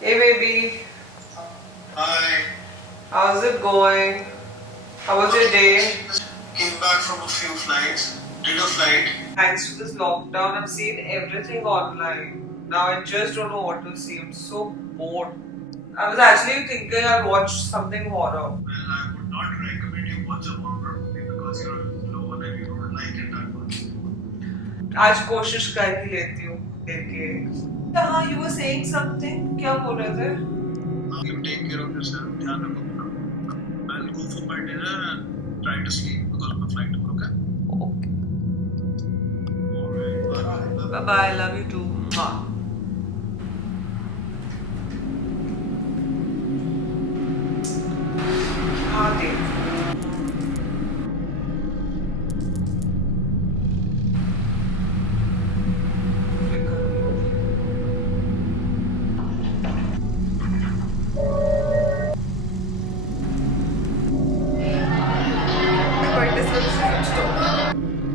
Hey baby, I how's it going? How was your day? came back from a few flights, did a flight. Thanks to this lockdown, I've seen everything online. Now I just don't know what to see. I'm so bored. I was actually thinking I'll watch something horror. Well, I would not recommend you watch a horror movie because you're alone and you don't like it that much. आज कोशिश कर ही लेती हूँ देखे. हाँ, you were saying something. क्या बोल रहे थे? You take care of yourself, ध्यान रखो अपना. I'll go for my dinner and try to sleep because of the flight tomorrow. Okay. Alright, bye. Bye bye. Love you too. Mwah. Aarti. Quite disrespectful.